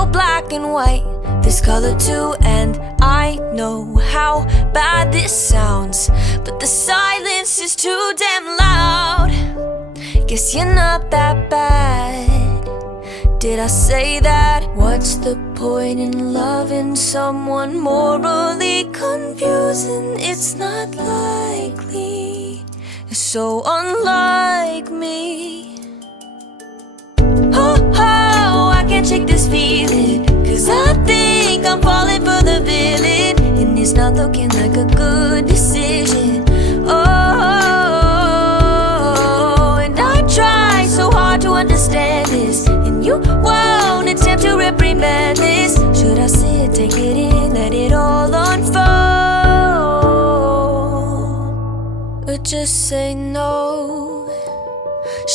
no black and white, there's color too. And I know how bad this sounds, but the silence is too damn loud. Guess you're not that bad. Did I say that? What's the point in loving someone morally confusing? It's not likely, it's so unlike me. Oh, I can't shake this feeling, 'cause I think I'm falling for the villain, and it's not looking like a good decision. Oh, and I try so hard to understand this, and you won't attempt to reprimand this. Should I say it, take it in, let it all unfold, or just say no?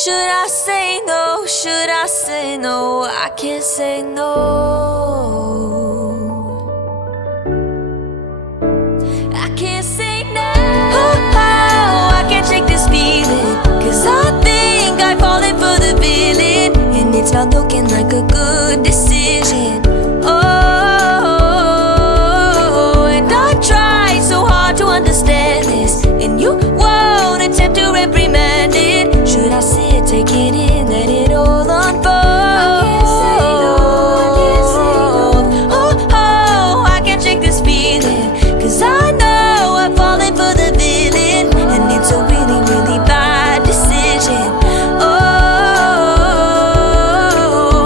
Should I say no? Should I say no? I can't say no. I can't say no. Oh, I can't shake this feeling, 'cause I think I've fallen for the villain, and it's not looking like a good decision. Oh, and I try so hard to understand this, and you won't attempt to reprimand it. Should I say it, take it in, let it all unfold? I can't say no, I can't say no. Oh, I can't shake this feeling, 'cause I know I've fallen for the villain, and it's a really, really bad decision. Oh,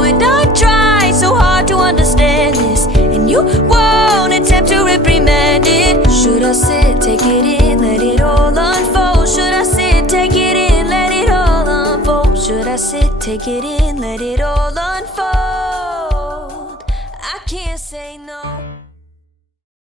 and I try so hard to understand this, and you won't attempt to reprimand it. Should I say it, take it in, let it all unfold? Should I say it, take it in, let it all unfold? Should I sit, take it in, let it all unfold? I can't say no.